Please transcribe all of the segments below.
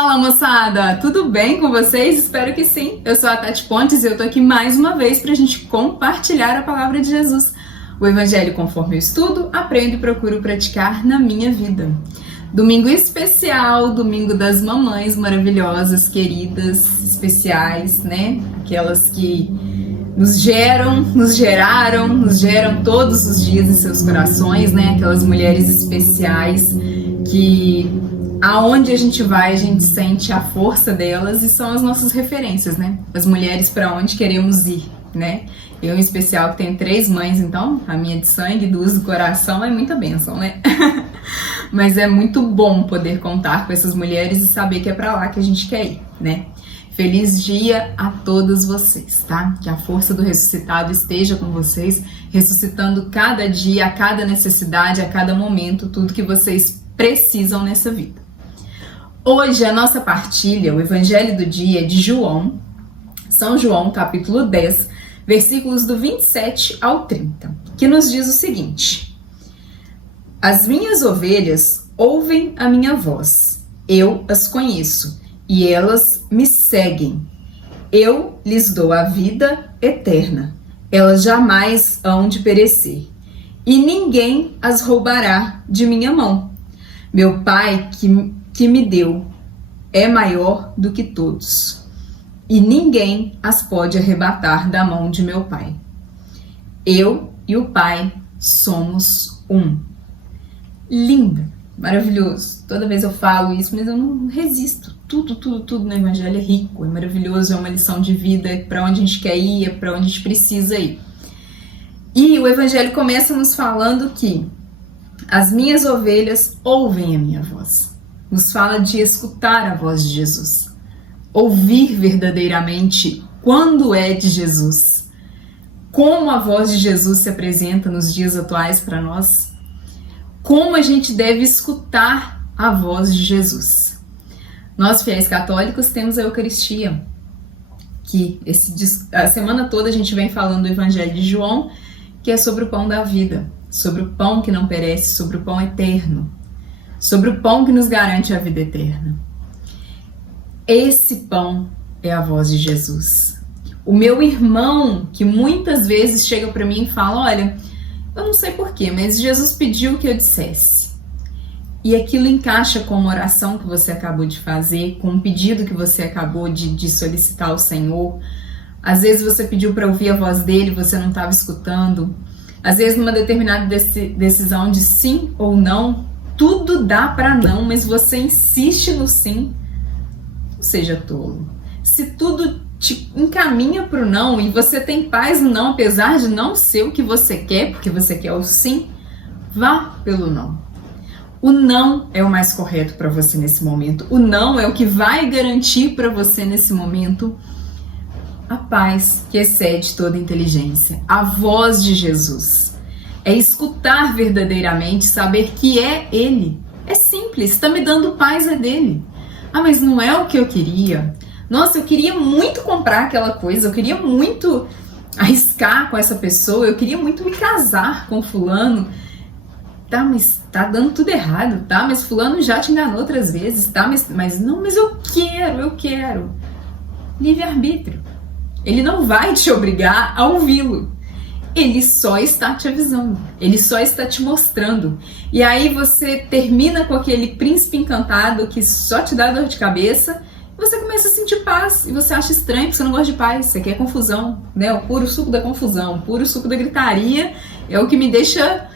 Fala, moçada! Tudo bem com vocês? Espero que sim. Eu sou a Tati Pontes e eu tô aqui mais uma vez pra gente compartilhar a palavra de Jesus. O Evangelho conforme eu estudo, aprendo e procuro praticar na minha vida. Domingo especial, domingo das mamães maravilhosas, queridas, especiais, né? Aquelas que nos geraram todos os dias em seus corações, né? Aquelas mulheres especiais que aonde a gente vai, a gente sente a força delas e são as nossas referências, né? As mulheres para onde queremos ir, né? Eu, em especial, que tenho 3 mães, então, a minha de sangue, 2 do coração, é muita bênção, né? Mas é muito bom poder contar com essas mulheres e saber que é para lá que a gente quer ir, né? Feliz dia a todas vocês, tá? Que a força do ressuscitado esteja com vocês, ressuscitando cada dia, a cada necessidade, a cada momento, tudo que vocês precisam nessa vida. Hoje a nossa partilha, o Evangelho do dia é de João, São João, capítulo 10, versículos do 27 ao 30, que nos diz o seguinte: As minhas ovelhas ouvem a minha voz, eu as conheço, e elas me seguem. Eu lhes dou a vida eterna, elas jamais hão de perecer, e ninguém as roubará de minha mão. Meu Pai que me deu é maior do que todos, e ninguém as pode arrebatar da mão de meu Pai. Eu e o Pai somos um. Lindo, maravilhoso. Toda vez eu falo isso, mas eu não resisto. Tudo no Evangelho é rico, é maravilhoso, é uma lição de vida, é para onde a gente quer ir, é para onde a gente precisa ir. E o Evangelho começa nos falando que as minhas ovelhas ouvem a minha voz. Nos fala de escutar a voz de Jesus. Ouvir verdadeiramente quando é de Jesus. Como a voz de Jesus se apresenta nos dias atuais para nós. Como a gente deve escutar a voz de Jesus. Nós, fiéis católicos, temos a Eucaristia. Que a semana toda a gente vem falando do Evangelho de João, que é sobre o pão da vida. Sobre o pão que não perece, sobre o pão eterno, sobre o pão que nos garante a vida eterna. Esse pão é a voz de Jesus. O meu irmão, que muitas vezes chega para mim e fala, olha, eu não sei porquê, mas Jesus pediu que eu dissesse. E aquilo encaixa com uma oração que você acabou de fazer, com um pedido que você acabou de solicitar ao Senhor. Às vezes você pediu para ouvir a voz dele, você não estava escutando. Às vezes, numa determinada decisão de sim ou não, tudo dá para não, mas você insiste no sim, não seja tolo. Se tudo te encaminha para o não e você tem paz no não, apesar de não ser o que você quer, porque você quer o sim, vá pelo não. O não é o mais correto para você nesse momento. O não é o que vai garantir para você nesse momento a paz que excede toda inteligência, a voz de Jesus. É escutar verdadeiramente, saber que é Ele. É simples, está me dando paz, é dele. Ah, mas não é o que eu queria. Nossa, eu queria muito comprar aquela coisa, eu queria muito arriscar com essa pessoa, eu queria muito me casar com fulano. Tá, mas tá dando tudo errado, tá? Mas fulano já te enganou outras vezes, tá? Mas eu quero. Livre-arbítrio. Ele não vai te obrigar a ouvi-lo. Ele só está te avisando. Ele só está te mostrando. E aí você termina com aquele príncipe encantado que só te dá dor de cabeça. E você começa a sentir paz. E você acha estranho porque você não gosta de paz. Você quer confusão, né? O puro suco da confusão, o puro suco da gritaria é o que me deixa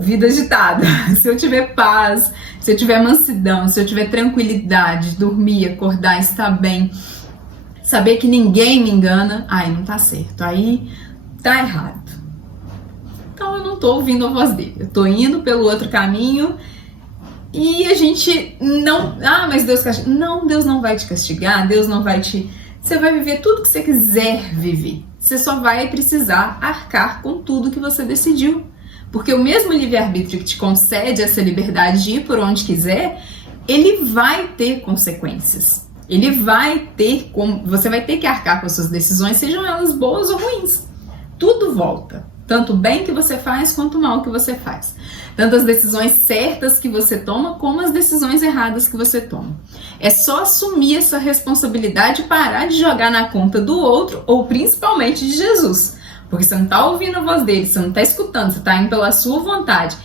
vida agitada. Se eu tiver paz, se eu tiver mansidão, se eu tiver tranquilidade, dormir, acordar, estar bem, saber que ninguém me engana, aí não tá certo, aí tá errado. Então eu não tô ouvindo a voz dele, eu tô indo pelo outro caminho e a gente não... Ah, mas Deus castiga. Não, Deus não vai te castigar, Deus não vai te... Você vai viver tudo que você quiser viver. Você só vai precisar arcar com tudo que você decidiu. Porque o mesmo livre-arbítrio que te concede essa liberdade de ir por onde quiser, ele vai ter consequências. Ele vai ter, você vai ter que arcar com as suas decisões, sejam elas boas ou ruins. Tudo volta. Tanto o bem que você faz, quanto o mal que você faz. Tanto as decisões certas que você toma, como as decisões erradas que você toma. É só assumir essa responsabilidade e parar de jogar na conta do outro, ou principalmente de Jesus. Porque você não tá ouvindo a voz dele, você não tá escutando, você tá indo pela sua vontade.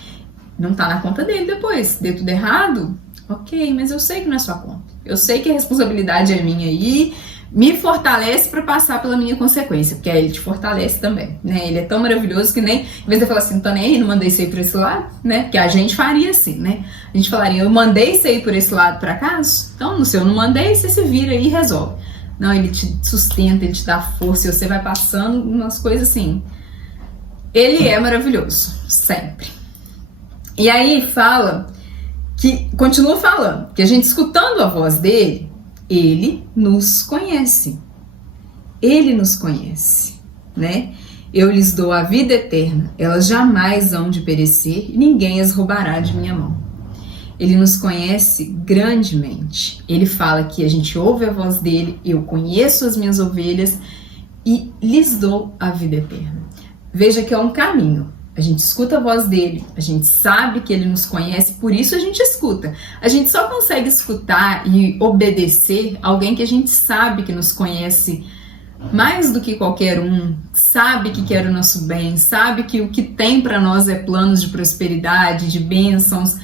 Não tá na conta dele depois. Deu tudo errado? Ok, mas eu sei que não é sua conta. Eu sei que a responsabilidade é minha aí. Me fortalece para passar pela minha consequência, porque aí ele te fortalece também, né? Ele é tão maravilhoso que nem, em vez de eu falar assim, não tô nem aí, não mandei você ir por esse lado, né? Porque a gente faria assim, né? A gente falaria, eu mandei você ir por esse lado por acaso? Então, no seu não mandei, você se vira aí e resolve. Não, ele te sustenta, ele te dá força e você vai passando umas coisas assim. Ele é maravilhoso, sempre. E aí continua falando, que a gente escutando a voz dele, ele nos conhece. Ele nos conhece, né? Eu lhes dou a vida eterna, elas jamais hão de perecer e ninguém as roubará de minha mão. Ele nos conhece grandemente. Ele fala que a gente ouve a voz dele, eu conheço as minhas ovelhas e lhes dou a vida eterna. Veja que é um caminho. A gente escuta a voz dele, a gente sabe que ele nos conhece, por isso a gente escuta. A gente só consegue escutar e obedecer alguém que a gente sabe que nos conhece mais do que qualquer um, sabe que quer o nosso bem, sabe que o que tem para nós é planos de prosperidade, de bênçãos.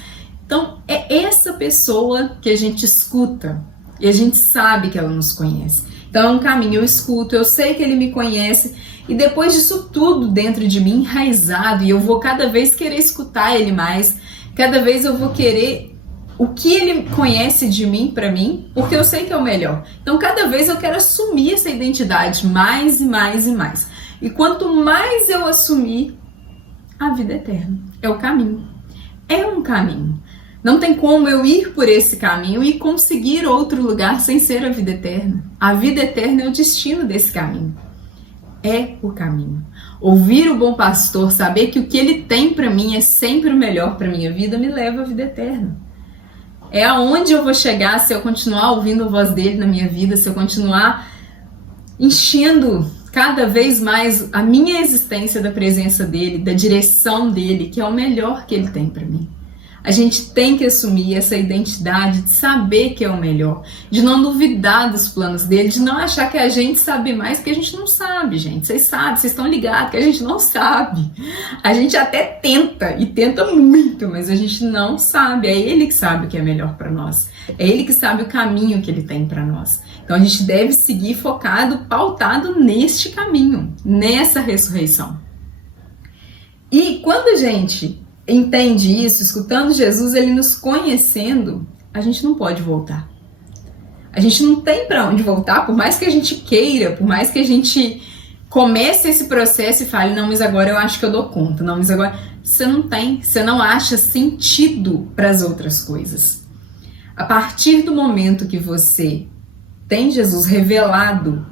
Então é essa pessoa que a gente escuta e a gente sabe que ela nos conhece. Então é um caminho, eu escuto, eu sei que ele me conhece. E depois disso tudo dentro de mim enraizado, e eu vou cada vez querer escutar ele mais, cada vez eu vou querer o que ele conhece de mim para mim, porque eu sei que é o melhor. Então cada vez eu quero assumir essa identidade mais e mais e mais. E quanto mais eu assumir, a vida eterna é o caminho. É um caminho. Não tem como eu ir por esse caminho e conseguir outro lugar sem ser a vida eterna. A vida eterna é o destino desse caminho. É o caminho. Ouvir o bom pastor, saber que o que ele tem para mim é sempre o melhor para minha vida, me leva à vida eterna. É aonde eu vou chegar se eu continuar ouvindo a voz dele na minha vida, se eu continuar enchendo cada vez mais a minha existência da presença dele, da direção dele, que é o melhor que ele tem para mim. A gente tem que assumir essa identidade de saber que é o melhor, de não duvidar dos planos dele, de não achar que a gente sabe mais, porque a gente não sabe, gente. Vocês sabem, vocês estão ligados que a gente não sabe. A gente até tenta, e tenta muito, mas a gente não sabe. É ele que sabe o que é melhor para nós. É ele que sabe o caminho que ele tem para nós. Então a gente deve seguir focado, pautado neste caminho, nessa ressurreição. E quando a gente entende isso, escutando Jesus, ele nos conhecendo, a gente não pode voltar. A gente não tem para onde voltar, por mais que a gente queira, por mais que a gente comece esse processo e fale, não, mas agora eu acho que eu dou conta, não, mas agora você não tem, você não acha sentido para as outras coisas. A partir do momento que você tem Jesus revelado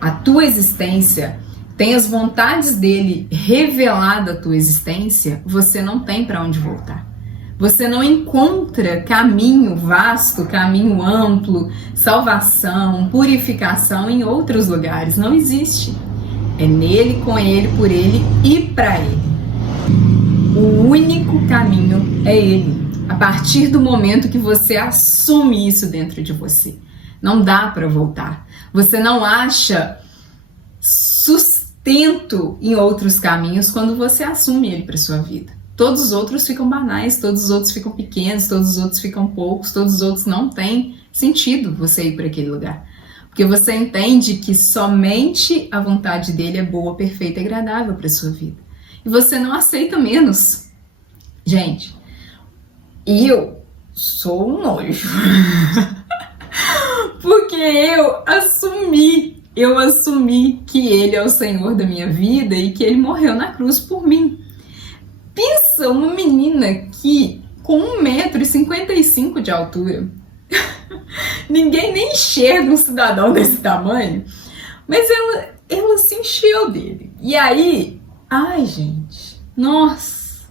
a tua existência, tem as vontades dele revelado à tua existência, você não tem para onde voltar. Você não encontra caminho vasto, caminho amplo, salvação, purificação em outros lugares. Não existe. É nele, com ele, por ele e para ele. O único caminho é ele. A partir do momento que você assume isso dentro de você. Não dá para voltar. Você não acha sustento em outros caminhos quando você assume ele para sua vida. Todos os outros ficam banais, todos os outros ficam pequenos, todos os outros ficam poucos, todos os outros não tem sentido você ir para aquele lugar. Porque você entende que somente a vontade dele é boa, perfeita e agradável para sua vida. E você não aceita menos. Gente, eu sou um nojo. Porque eu assumi que ele é o Senhor da minha vida e que ele morreu na cruz por mim. Pensa uma menina que com 1,55 m de altura, ninguém nem enxerga um cidadão desse tamanho, mas ela se encheu dele. E aí, ai gente, nossa,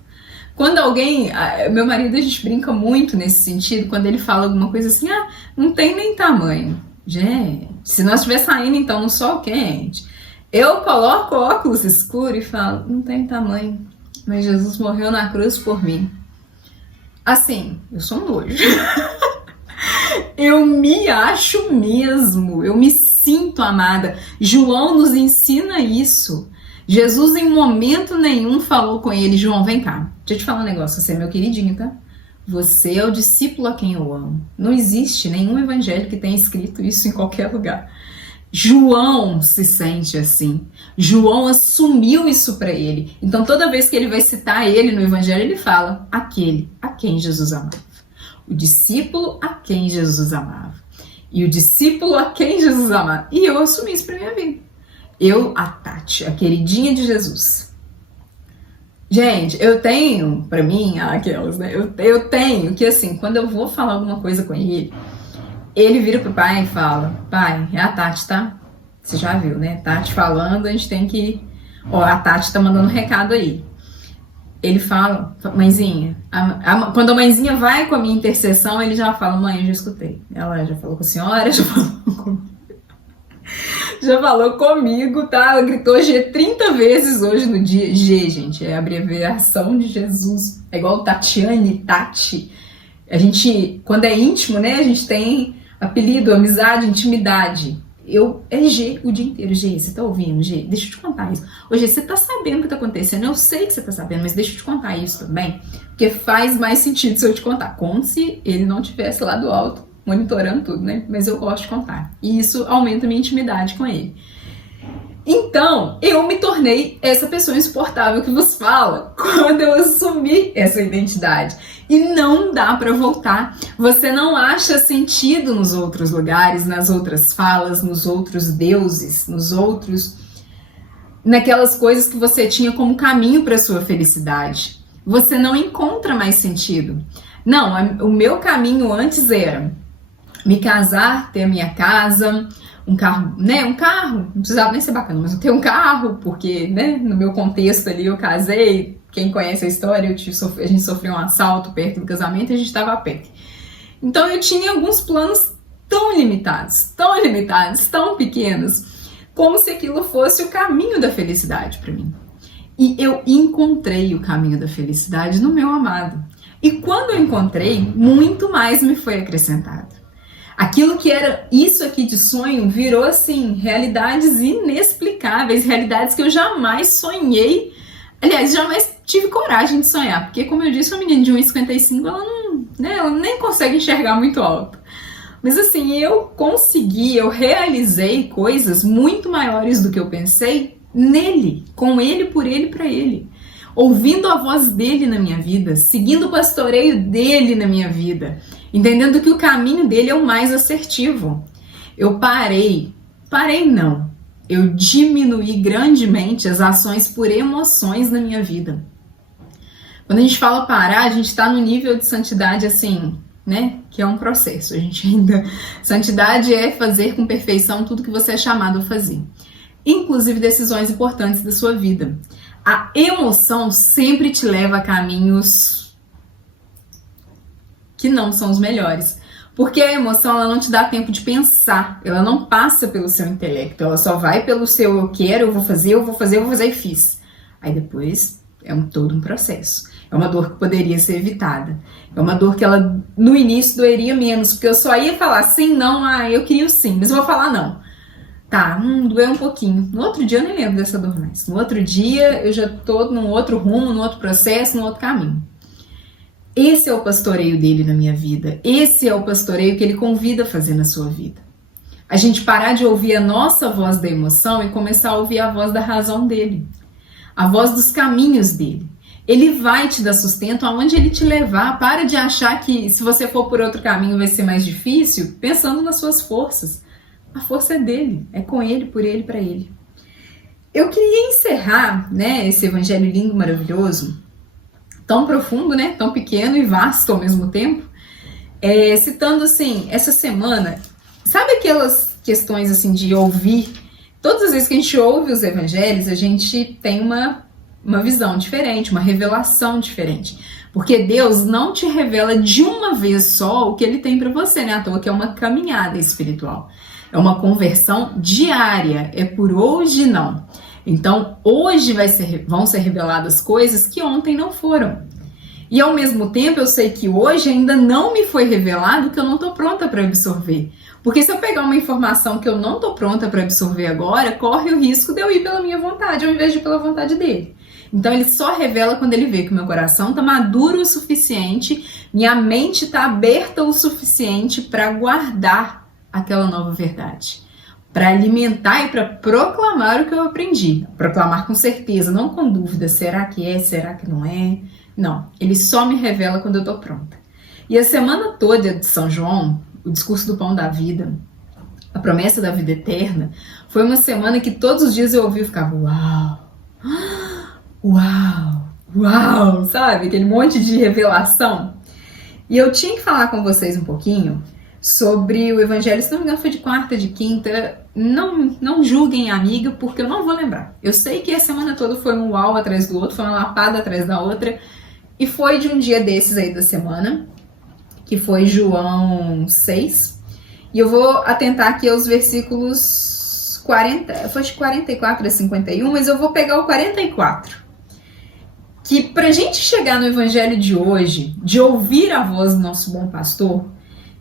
quando alguém, meu marido, a gente brinca muito nesse sentido, quando ele fala alguma coisa assim, não tem nem tamanho. Gente, se nós estiver saindo então no sol quente, Eu coloco óculos escuros e falo, não tem tamanho, mas Jesus morreu na cruz por mim. Assim, eu sou um nojo. Eu me acho mesmo, eu me sinto amada. João nos ensina isso. Jesus em momento nenhum falou com ele, João, vem cá, deixa eu te falar um negócio, você é meu queridinho, tá? Você é o discípulo a quem eu amo. Não existe nenhum evangelho que tenha escrito isso em qualquer lugar. João se sente assim. João assumiu isso para ele. Então toda vez que ele vai citar ele no evangelho, ele fala aquele a quem Jesus amava. O discípulo a quem Jesus amava. E o discípulo a quem Jesus amava. E eu assumi isso para minha vida. Eu, a Tati, a queridinha de Jesus. Gente, eu tenho, para mim, aquelas, né? Eu tenho que, assim, quando eu vou falar alguma coisa com ele, ele vira pro pai e fala, pai, é a Tati, tá? Você já viu, né? Tati falando, a gente tem que... Ó, a Tati tá mandando um recado aí. Ele fala, mãezinha, quando a mãezinha vai com a minha intercessão, ele já fala, mãe, eu já escutei. Ela já falou com a senhora, já falou comigo. Já falou comigo, tá? Ela gritou G 30 vezes hoje no dia. G, gente, é a abreviação de Jesus. É igual Tatiane, Tati. A gente, quando é íntimo, né? A gente tem apelido, amizade, intimidade. É G o dia inteiro. G, você tá ouvindo? G, deixa eu te contar isso. Ô, G, você tá sabendo o que tá acontecendo? Eu sei que você tá sabendo, mas deixa eu te contar isso também. Porque faz mais sentido se eu te contar. Como se ele não tivesse lá do alto monitorando tudo, né? Mas eu gosto de contar. E isso aumenta a minha intimidade com ele. Então, eu me tornei essa pessoa insuportável que vos fala quando eu assumi essa identidade. E não dá pra voltar. Você não acha sentido nos outros lugares, nas outras falas, nos outros deuses, naquelas coisas que você tinha como caminho para sua felicidade. Você não encontra mais sentido. Não, o meu caminho antes era me casar, ter a minha casa, um carro, né? Um carro, não precisava nem ser bacana, mas eu ter um carro, porque, né? No meu contexto ali, eu casei. Quem conhece a história, a gente sofreu um assalto perto do casamento e a gente estava a pé. Então eu tinha alguns planos tão limitados, tão pequenos, como se aquilo fosse o caminho da felicidade para mim. E eu encontrei o caminho da felicidade no meu amado. E quando eu encontrei, muito mais me foi acrescentado. Aquilo que era isso aqui de sonho virou, assim, realidades inexplicáveis, realidades que eu jamais sonhei, aliás, jamais tive coragem de sonhar, porque, como eu disse, uma menina de 1,55, ela nem consegue enxergar muito alto. Mas, assim, eu realizei coisas muito maiores do que eu pensei nele, com ele, por ele, para ele. Ouvindo a voz dele na minha vida, seguindo o pastoreio dele na minha vida, entendendo que o caminho dele é o mais assertivo. Eu eu diminuí grandemente as ações por emoções na minha vida. Quando a gente fala parar, a gente está no nível de santidade assim, né? Que é um processo. Santidade é fazer com perfeição tudo que você é chamado a fazer, inclusive decisões importantes da sua vida. A emoção sempre te leva a caminhos que não são os melhores. Porque a emoção, ela não te dá tempo de pensar. Ela não passa pelo seu intelecto. Ela só vai pelo seu eu quero, eu vou fazer e fiz. Aí depois é todo um processo. É uma dor que poderia ser evitada. É uma dor que ela, no início, doeria menos. Porque eu só ia falar sim, não, eu queria o sim. Mas eu vou falar não. Tá, doeu um pouquinho. No outro dia eu nem lembro dessa dor mais. No outro dia eu já tô num outro rumo, num outro processo, num outro caminho. Esse é o pastoreio dele na minha vida. Esse é o pastoreio que ele convida a fazer na sua vida. A gente parar de ouvir a nossa voz da emoção e começar a ouvir a voz da razão dele. A voz dos caminhos dele. Ele vai te dar sustento aonde ele te levar. Para de achar que se você for por outro caminho vai ser mais difícil, pensando nas suas forças. A força é dele, é com ele, por ele, para ele. Eu queria encerrar, né, esse evangelho lindo, maravilhoso, tão profundo, né, tão pequeno e vasto ao mesmo tempo, citando assim, essa semana, sabe aquelas questões assim de ouvir? Todas as vezes que a gente ouve os evangelhos, a gente tem uma uma visão diferente, uma revelação diferente. Porque Deus não te revela de uma vez só o que Ele tem para você, né? À toa que é uma caminhada espiritual. É uma conversão diária, é por hoje não. Então, hoje vão ser reveladas coisas que ontem não foram. E ao mesmo tempo, eu sei que hoje ainda não me foi revelado que eu não estou pronta para absorver. Porque se eu pegar uma informação que eu não estou pronta para absorver agora, corre o risco de eu ir pela minha vontade, ao invés de ir pela vontade dele. Então ele só revela quando ele vê que o meu coração está maduro o suficiente, minha mente está aberta o suficiente para guardar aquela nova verdade. Para alimentar e para proclamar o que eu aprendi. Proclamar com certeza, não com dúvida. Será que é? Será que não é? Não, ele só me revela quando eu estou pronta. E a semana toda de São João, o discurso do pão da vida, a promessa da vida eterna, foi uma semana que todos os dias eu ouvia e ficava uau, uau, uau, sabe? Aquele monte de revelação. E eu tinha que falar com vocês um pouquinho sobre o evangelho, se não me engano foi de quarta, de quinta, não julguem a amiga, porque eu não vou lembrar. Eu sei que a semana toda foi um uau atrás do outro, foi uma lapada atrás da outra, e foi de um dia desses aí da semana, que foi João 6, e eu vou atentar aqui aos versículos 40, foi de 44 a 51, mas eu vou pegar o 44. Que pra gente chegar no evangelho de hoje, de ouvir a voz do nosso bom pastor,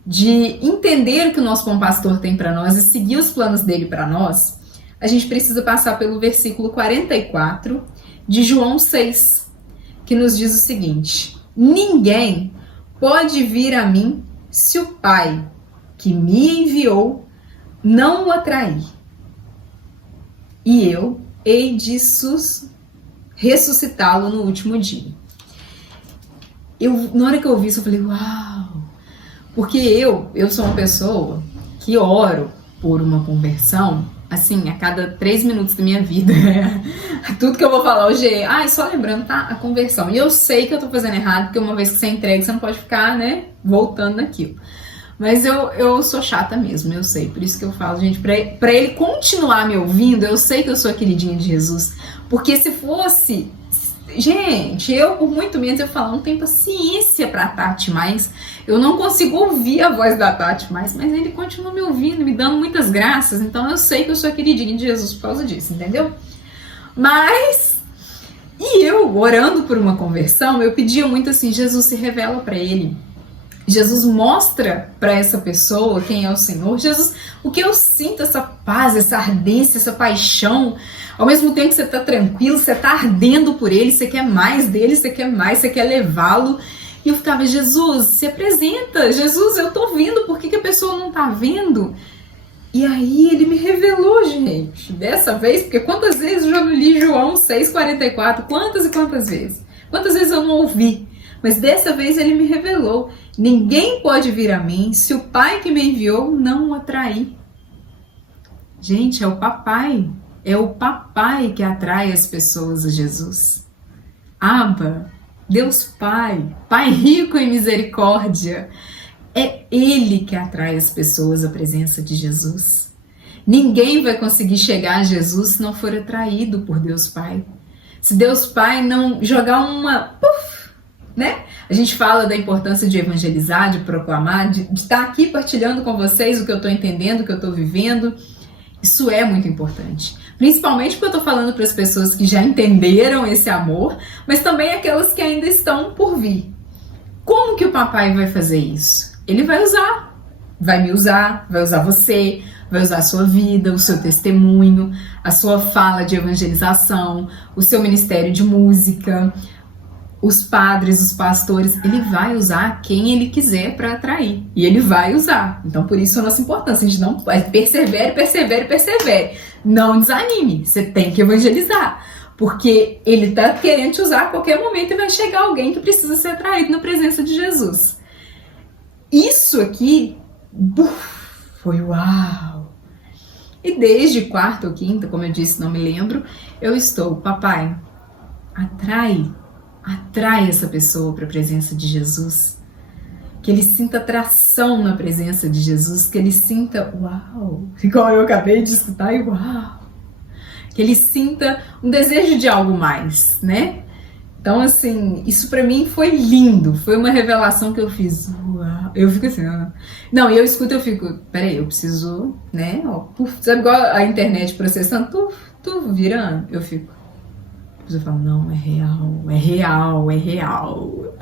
de entender o que o nosso bom pastor tem para nós e seguir os planos dele para nós, a gente precisa passar pelo versículo 44 de João 6, que nos diz o seguinte: ninguém pode vir a mim se o Pai que me enviou não o atrair. E eu hei de ressuscitá-lo no último dia. Na hora que eu ouvi isso, eu falei, uau! Porque eu sou uma pessoa que oro por uma conversão, assim, a cada 3 minutos da minha vida. Tudo que eu vou falar hoje é, só lembrando, tá? A conversão. E eu sei que eu tô fazendo errado, porque uma vez que você entrega, você não pode ficar, né, voltando naquilo. Mas eu sou chata mesmo, eu sei. Por isso que eu falo, gente, pra ele continuar me ouvindo, eu sei que eu sou a queridinha de Jesus. Porque se fosse... Gente, eu por muito menos eu falo, não tenho paciência pra Tati mais. Eu não consigo ouvir a voz da Tati mais, mas ele continua me ouvindo, me dando muitas graças. Então eu sei que eu sou a queridinha de Jesus por causa disso, entendeu? Mas... E eu, orando por uma conversão, eu pedia muito assim, Jesus, se revela pra ele. Jesus mostra para essa pessoa quem é o Senhor. Jesus, o que eu sinto, essa paz, essa ardência, essa paixão, ao mesmo tempo que você está tranquilo, você está ardendo por ele, você quer mais dele, você quer mais, você quer levá-lo. E eu ficava, Jesus, se apresenta, Jesus, eu tô vendo, por que a pessoa não tá vendo? E aí ele me revelou, gente, dessa vez, porque quantas vezes eu já não li João 6,44, quantas e quantas vezes? Quantas vezes eu não ouvi? Mas dessa vez ele me revelou. Ninguém pode vir a mim se o Pai que me enviou não o atrair. Gente, é o papai. É o papai que atrai as pessoas a Jesus. Abba, Deus Pai, Pai rico em misericórdia. É Ele que atrai as pessoas à presença de Jesus. Ninguém vai conseguir chegar a Jesus se não for atraído por Deus Pai. Se Deus Pai não jogar uma... né? A gente fala da importância de evangelizar, de proclamar, de estar aqui partilhando com vocês o que eu estou entendendo, o que eu estou vivendo. Isso é muito importante. Principalmente porque eu estou falando para as pessoas que já entenderam esse amor, mas também aquelas que ainda estão por vir. Como que o papai vai fazer isso? Ele vai me usar, vai usar você, vai usar a sua vida, o seu testemunho, a sua fala de evangelização, o seu ministério de música, os padres, os pastores. Ele vai usar quem ele quiser para atrair. E ele vai usar. Então, por isso a nossa importância. A gente não persevere, persevere, persevere. Não desanime. Você tem que evangelizar. Porque ele está querendo te usar a qualquer momento e vai chegar alguém que precisa ser atraído na presença de Jesus. Isso aqui foi uau! E desde quarta ou quinta, como eu disse, não me lembro, eu estou, papai, atrai essa pessoa para a presença de Jesus, que ele sinta atração na presença de Jesus, que ele sinta uau, igual eu acabei de escutar, e uau, que ele sinta um desejo de algo mais, né? Então, assim, isso pra mim foi lindo, foi uma revelação que eu fiz. Uau. Eu fico assim, não, e eu escuto, eu fico, peraí, eu preciso, né? Ó, sabe igual a internet processando, virando, eu fico. Depois eu falo, não, é real, é real, é real.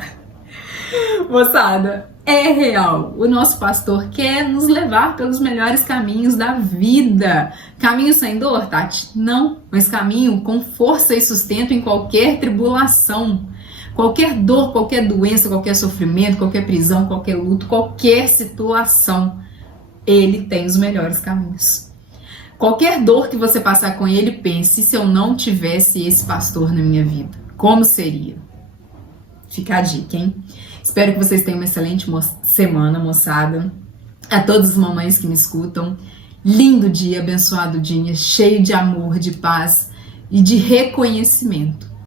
Moçada, é real. O nosso pastor quer nos levar pelos melhores caminhos da vida. Caminho sem dor, Tati? Não, mas caminho com força e sustento em qualquer tribulação. Qualquer dor, qualquer doença, qualquer sofrimento, qualquer prisão, qualquer luto, qualquer situação, ele tem os melhores caminhos. Qualquer dor que você passar com ele, pense, se eu não tivesse esse pastor na minha vida, como seria? Fica a dica, hein? Espero que vocês tenham uma excelente semana, moçada. A todas as mamães que me escutam, lindo dia, abençoado dia, cheio de amor, de paz e de reconhecimento.